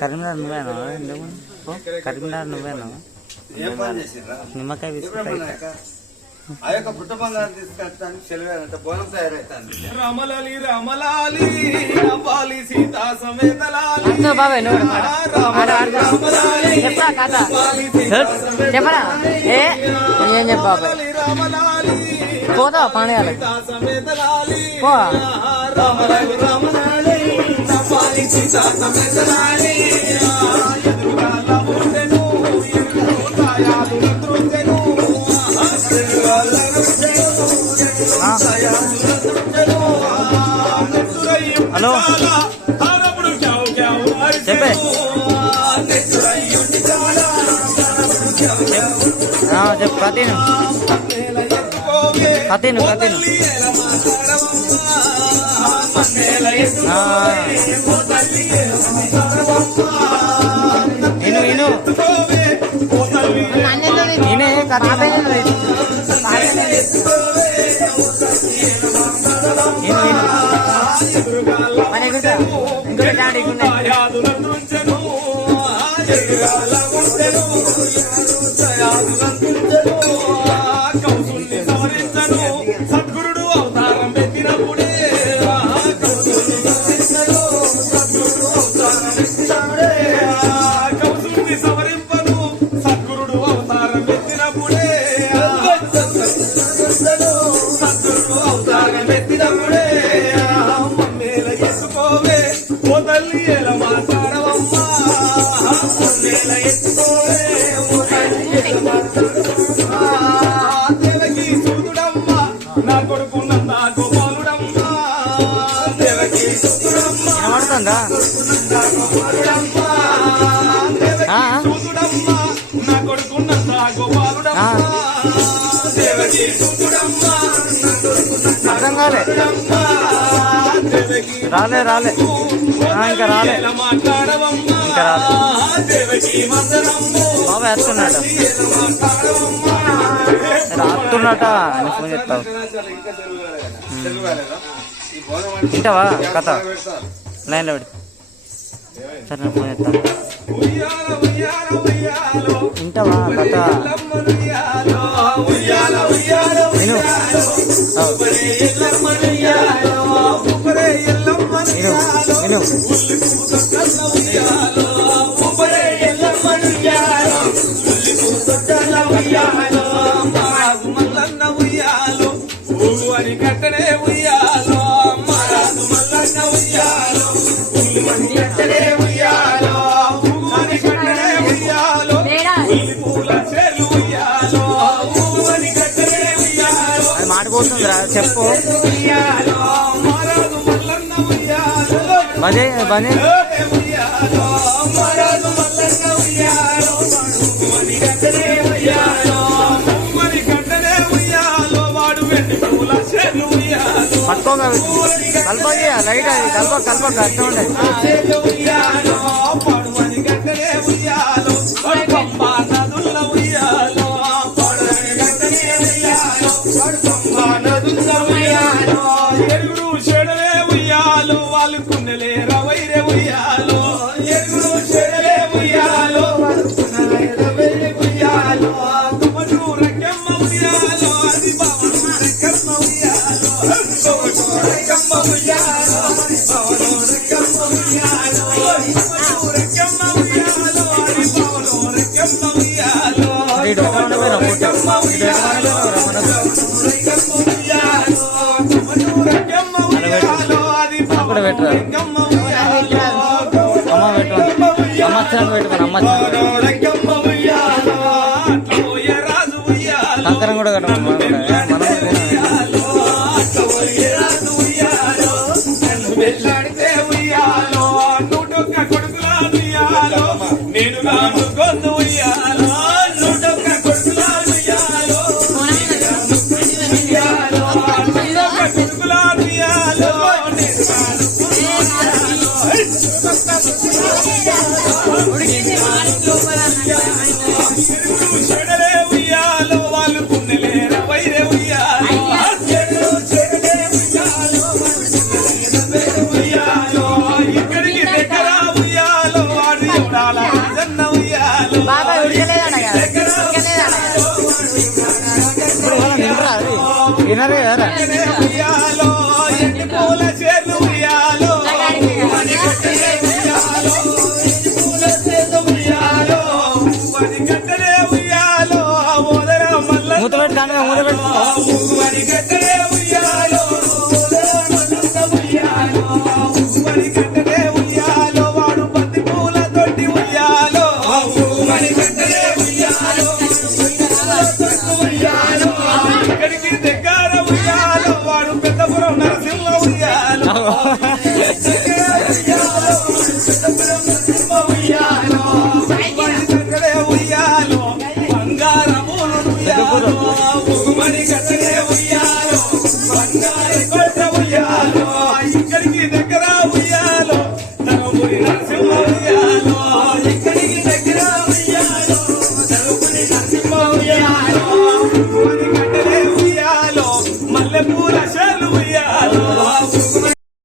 కరీంనగర్ నువ్వేనా? కరీంనగర్ నువ్వేనా? నిమ్మకాయ తీసుకుంటా ఆ యొక్క పుట్ట బంగారం తీసుకొస్తానికి సెలవేనంట బోనం తయారైతాను. రామలాలి రామలాలి రామాలి సీతా సమేతలాలి చెప్పరా ఏం చెప్పా పోతా పాండయాలి పో రామలాలి రామలాలి రామాలి సీతా సమేతలాలి హలో చెప్పే చెప్పు కథను కథను కథను నేను నేను నేనే కథ సద్గురుడు అవతారం పెట్టినప్పుడే కౌసుని సవరింపను సద్గురుడు అవతారం పెట్టినప్పుడే సద్గురుడు అవతారం పెట్టినప్పుడే మమ్మేల ఎత్తుకోవే ఓ తల్లి ఎలా మాట్లాడవమ్మా మమ్మేల ఎత్తుకోవే ఓ తల్లి ఎలా మాట్లాడవమ్మా దేవకి సూదుడమ్మ నా కొడుకు నందా గోపాలుడమ్మ దేవకి సూదుడమ్మ వినబడుతుందా గోపాలుడమ్మ దేవకి సూదుడమ్మ నా కొడుకు నందా గోపాలుడమ్మ దేవకి సూదుడమ్మ నా కొడుకు అర్థం కాలే రాలే రాలే ఇంకా రాలే ఇంకా రాలే బాబా వేస్తున్నాడు రాస్తున్నట అని ఫోన్ చెప్తావు వింటావా కథ లైన్లో పెడి సరే నేను ఫోన్ చెప్తాను వింటావా కథ విను విను మల్లన్న ఉయ్యాలో ఊరు అని కట్టడే ఉయ్యాలో మరాజు మల్లన్న ఉయ్యాలో ఊరు అని కట్టడే ఉయ్యాలో ఊరు అని కట్టడే ఉయ్యాలో ఉల్లి పూల చెలు ఉయ్యాలో ఊరు అని కట్టడే ఉయ్యాలో అది మాడిపోతుందిరా చెప్పు ఉయ్యాలో మరాజు మల్లన్న ఉయ్యాలో బజే బజే ఉయ్యాలో మరాజు మల్లన్న ఉయ్యాలో ఊరు అని కట్టడే ఉయ్యాలో పట్టుకోగా కలపకి లైట్ అది కలపక అర్థం ఉండదు ఎరుగుడు చెడలే ఉయ్యాలో వాళ్ళు కుండలే రవైరే ఉయ్యాలో ఎరుగుడు చెడలే ఉయ్యాలో ఉయ్యాలో తుమడు రకమ్మ ఉయ్యాలో అది బాబు రకమ్మ ఉయ్యాలో రకమ్మ ఉయ్యాలో బాబు రకమ్మ ఉయ్యాలో రకమ్మ ఉయ్యాలో అది బాబు రకమ్మ ఉయ్యాలో రకమ్మ ఉయ్యాలో అమ్మ పెట్టుకోండి అమ్మచ్చాన్ని పెట్టుకోండి కంకరం కూడా కట్టండి నేను కాదు గొంతు ఉయ్యాలో నూటొక్క కొడుకులాను ఉయ్యాలో కొడుకులాను ఉయ్యాలో చెడలే ఉయ్యాలో వినరు కదా కట్టనే ఉయ్యాలో ఎండి పూల చేర్లు ఉయ్యాలో ఉమ్మడి కట్టనే ఉయ్యాలో ఎండి పూల చేర్లు ఉయ్యాలో ఉమ్మడి కట్టనే ఉయ్యాలో ఓదర మల్ల మూత పెట్టు దాని మీద మూత పెట్టు ఉమ్మడి కట్టనే ఉయ్యాలో ఓదర మల్ల ఉయ్యాలో ఉమ్మడి కట్టనే ఉయ్యాలో వాడు బంతి పూల తొట్టి ఉయ్యాలో ఉమ్మడి కట్టనే ఉయ్యాలో ఉయ్యాలో ఇక్కడికి దగ్గర ఉయ్యాలో వాడు పెద్దపురం నరసింహ ఉయ్యాలో ఉయ్యాలో కట్టడే ఉయ్యాలో బంగారములు ఉయ్యాలో ఉమ్మడి కట్టడే ఉయ్యాలో బంగారు కొట్ట ఉయ్యాలో ఇక్కడికి దగ్గర ఉయ్యాలో ధర్మపురి నరసింహ